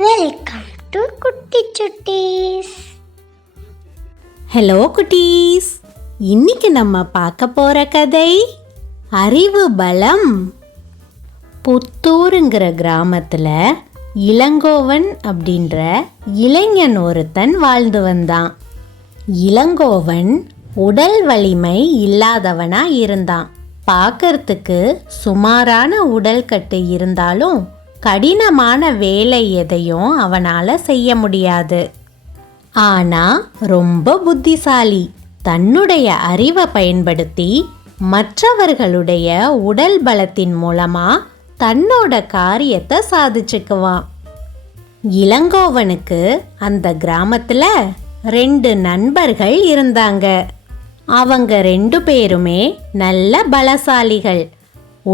Welcome to குட்டி சுட்டீஸ். Hello குட்டீஸ், இன்னைக்கு நம்ம பார்க்க போற கதை அறிவு பலம். புத்தூருங்கிற கிராமத்துல இளங்கோவன் அப்படின்ற இளைஞன் ஒருத்தன் வாழ்ந்து வந்தான். இளங்கோவன் உடல் வலிமை இல்லாதவனா இருந்தான். பார்க்கறதுக்கு சுமாரான உடல் கட்டு இருந்தாலும் கடினமான வேலை எதையும் அவனால செய்ய முடியாது. ஆனா ரொம்ப புத்திசாலி. தன்னுடைய அறிவை பயன்படுத்தி மற்றவர்களுடைய உடல் பலத்தின் மூலமா தன்னோட காரியத்தை சாதிச்சுக்குவான். இளங்கோவனுக்கு அந்த கிராமத்துல 2 நண்பர்கள் இருந்தாங்க. அவங்க 2 பேருமே நல்ல பலசாலிகள்.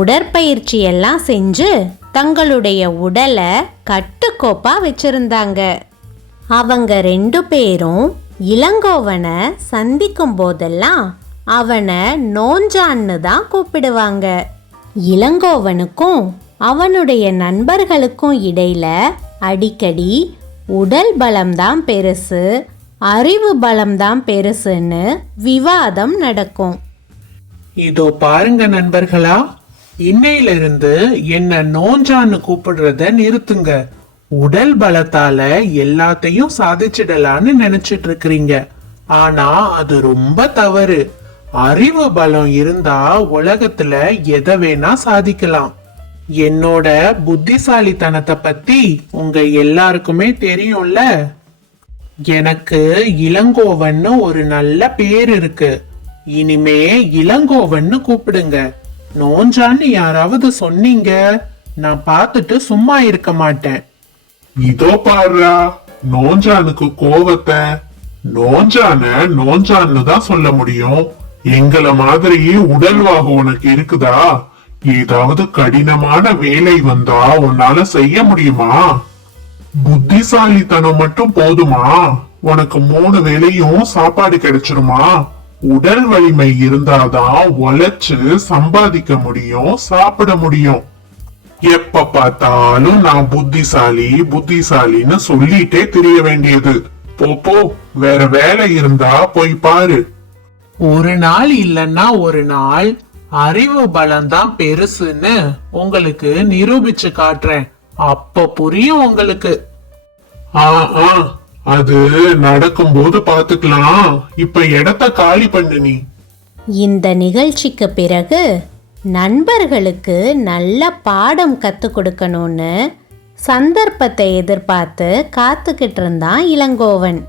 உடற்பயிற்சி எல்லாம் செஞ்சு தங்களுடைய உடலை கட்டுக்கோப்பா வச்சிருந்தாங்க. அவங்க 2 பேரும் இளங்கோவனை சந்திக்கும் போதெல்லாம் அவனை நோஞ்சான்னு தான் கூப்பிடுவாங்க. இளங்கோவனுக்கும் அவனுடைய நண்பர்களுக்கும் இடையில அடிக்கடி உடல் பலம்தான் பெருசு, அறிவு பலம்தான் பெருசுன்னு விவாதம் நடக்கும். இதோ பாருங்க நண்பர்களா, இன்னையிலிருந்து என்ன நோஞ்சான்னு கூப்பிடுறத நிறுத்துங்க. உடல் பலத்தால எல்லாத்தையும் சாதிச்சிடலான்னு நினைச்சிட்டு இருக்கிறீங்க. ஆனா அது ரொம்ப தவறு. அறிவு பலம் இருந்தா உலகத்துல எதை வேணா சாதிக்கலாம். என்னோட புத்திசாலித்தனத்தை பத்தி உங்க எல்லாருக்குமே தெரியும்ல. எனக்கு இளங்கோவன்னு ஒரு நல்ல பேர் இருக்கு. இனிமே இளங்கோவன்னு கூப்பிடுங்க. நோஞ்சான்னு யாராவது சொன்னீங்க, நான் பார்த்துட்டு சும்மா இருக்க மாட்டேன். இதோ பாருடா, நோஞ்சானுக்கு கோவத்தை நோஞ்சான்னு தான் சொல்ல முடியும். எங்களை மாதிரி உடல்வாகு உனக்கு இருக்குதா? ஏதாவது கடினமான வேலை வந்தா உன்னால செய்ய முடியுமா? புத்திசாலித்தனம் மட்டும் போதுமா? உனக்கு 3 வேளையும் சாப்பாடு கிடைச்சிருமா? உடல் வலிமை இருந்தாதான் உழைச்சு சம்பாதிக்க முடியும், சாப்பிட முடியும். எப்ப பார்த்தாலும் நான் புத்திசாலின்னு சொல்லிட்டே தெரிய வேண்டியது. போ, வேற வேலை இருந்தா போய் பாரு. ஒரு நாள் இல்லைன்னா ஒரு நாள் அறிவு பலம்தான் பெருசுன்னு உங்களுக்கு நிரூபிச்சு காட்டுறேன். அப்ப புரியும் உங்களுக்கு. அது நடக்கும்போது பாத்துக்கலாம். இப்ப இடத்த காலி பண்ணு நீ. இந்த நிகழ்ச்சிக்கு பிறகு நண்பர்களுக்கு நல்ல பாடம் கற்றுக் கொடுக்கணும்னு சந்தர்ப்பத்தை எதிர்பார்த்து காத்துக்கிட்டு இருந்தான் இளங்கோவன்.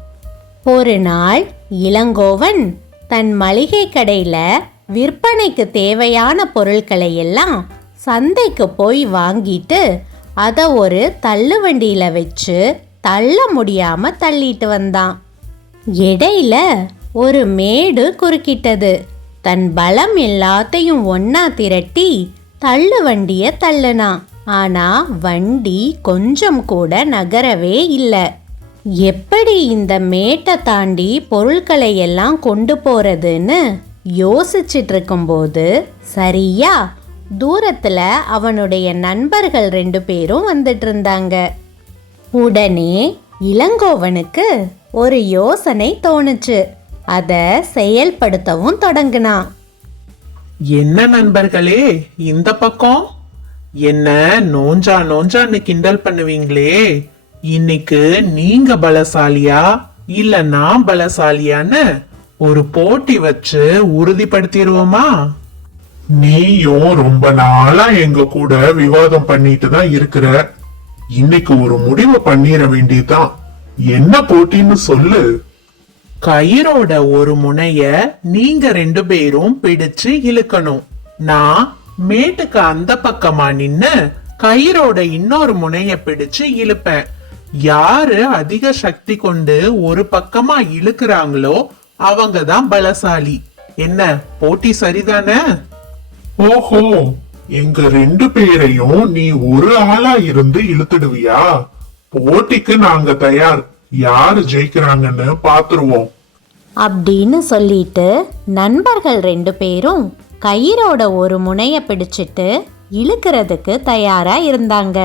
ஒரு நாள் இளங்கோவன் தன் மளிகை கடையில விற்பனைக்கு தேவையான பொருட்களை எல்லாம் சந்தைக்கு போய் வாங்கிட்டு அதை ஒரு தள்ளு வண்டியில வச்சு தள்ள முடியாம தள்ளிட்டு வந்தான். இடையில ஒரு மேடு குறுக்கிட்டது. தன் பலம் எல்லாத்தையும் ஒன்னா திரட்டி தள்ளு வண்டிய தள்ளுனான். ஆனா வண்டி கொஞ்சம் கூட நகரவே இல்லை. எப்படி இந்த மேட்டை தாண்டி பொருட்களை எல்லாம் கொண்டு போறதுன்னு யோசிச்சுட்டு இருக்கும்போது சரியா தூரத்துல அவனுடைய நண்பர்கள் 2 பேரும் வந்துட்டு இருந்தாங்க. உடனே இளங்கோவனுக்கு ஒரு யோசனை தோணுச்சு. அத செயல்படுத்தவும் தொடங்கினான். என்ன நண்பர்களே, இந்த பக்கம் என்ன நோஞ்சான்னு கிண்டல் பண்ணுவீங்களே. இன்னைக்கு நீங்க பலசாலியா இல்ல நான் பலசாலியான்னு ஒரு போட்டி வச்சு உறுதிப்படுத்திடுவோமா? நீயும் ரொம்ப நாளா எங்க கூட விவாதம் பண்ணிட்டு தான் இருக்கிற. இன்னைக்கு ஒரு முடிவு பண்ணிட வேண்டியதுதான். என்ன போட்டின்னு சொல்லு. கயிறோட ஒரு முனைய நீங்க 2 பேரும் பிடிச்சு இழுக்கணும். நான் மேட்டுக்கு அந்த பக்கமா நின்னு கயிறோட இன்னொரு முனைய பிடிச்சு இழுப்பேன். யாரு அதிக சக்தி கொண்டு ஒரு பக்கமா இழுக்கிறாங்களோ அவங்க தான் பலசாலி. என்ன போட்டி சரிதானே? ஓஹோ, எங்க 2 பேரையும் நீ ஒரு ஆளா இருந்து இழுத்துடுவியா? போட்டிக்கு நாங்க தயார். யாரு ஜெயிக்கிறாங்கன்னு பாத்துருவோம் அப்படின்னு சொல்லிட்டு நண்பர்கள் 2 பேரும் கயிறோட ஒரு முனைய பிடிச்சிட்டு இழுக்கிறதுக்கு தயாரா இருந்தாங்க.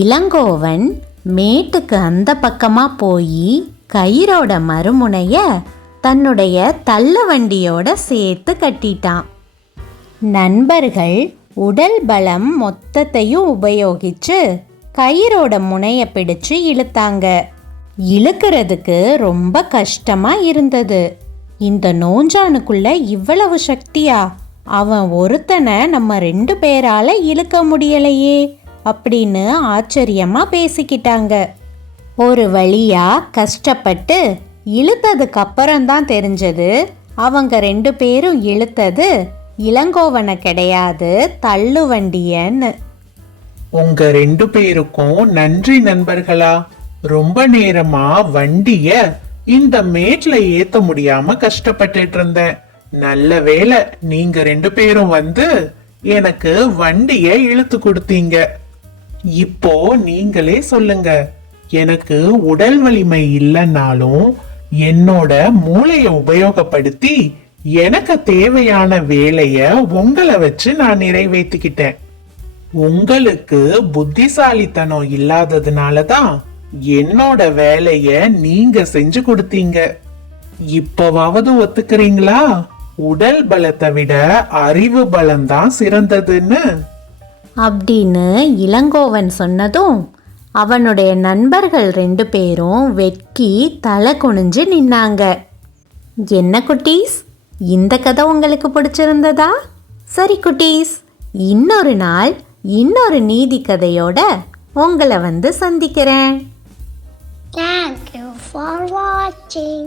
இளங்கோவன் மேட்டுக்கு அந்த பக்கமா போய் கயிறோட மறுமுனைய தன்னுடைய தள்ளு வண்டியோட சேர்த்து கட்டிட்டான். நண்பர்கள் உடல் பலம் மொத்தத்தையும் உபயோகிச்சு கயிறோட முனைய பிடிச்சு இழுத்தாங்க. இழுக்கிறதுக்கு ரொம்ப கஷ்டமா இருந்தது. இந்த நோஞ்சானுக்குள்ள இவ்வளவு சக்தியா? அவன் ஒருத்தனை நம்ம 2 பேரால இழுக்க முடியலையே அப்படின்னு ஆச்சரியமா பேசிக்கிட்டாங்க. ஒரு வழியா கஷ்டப்பட்டு இழுத்ததுக்கு அப்புறம்தான் தெரிஞ்சது அவங்க 2 பேரும் இழுத்தது இளங்கோவனை கிடையாது, தள்ளு வண்டியன்னு. உங்க 2 பேருக்கும் நன்றி நண்பர்களா. ரொம்ப நேரமா வண்டிய இந்த மேட்ல ஏத்த முடியாம கஷ்டப்பட்டுட்டு இருந்தேன். நல்ல வேளை நீங்க 2 பேரும் வந்து எனக்கு வண்டிய இழுத்து கொடுத்தீங்க. இப்போ நீங்களே சொல்லுங்க, எனக்கு உடல் வலிமை இல்லைன்னாலும் என்னோட மூளைய உபயோகப்படுத்தி எனக்கு தேவையான வேலைய உங்களை வச்சு நான் நிறைவேற்றிக்கிட்டேன். உங்களுக்கு புத்திசாலித்தனம் இல்லாததுனாலதான் என்னோட வேலைய நீங்க செஞ்சு கொடுத்தீங்க. இப்பவாவது ஒத்துக்கிறீங்களா? உடல் பலத்தை விட அறிவு பலம்தான் சிறந்ததுன்னு அப்படின்னு இளங்கோவன் சொன்னதும் அவனுடைய நண்பர்கள் 2 பேரும் வெட்கி தலை குனிஞ்சு நின்னாங்க. என்ன குட்டீஸ், இந்த கதை உங்களுக்கு பிடிச்சிருந்ததா? சரி குட்டீஸ், இன்னொரு நாள் இன்னொரு நீதி கதையோட உங்களை வந்து சந்திக்கிறேன். Thank you for watching.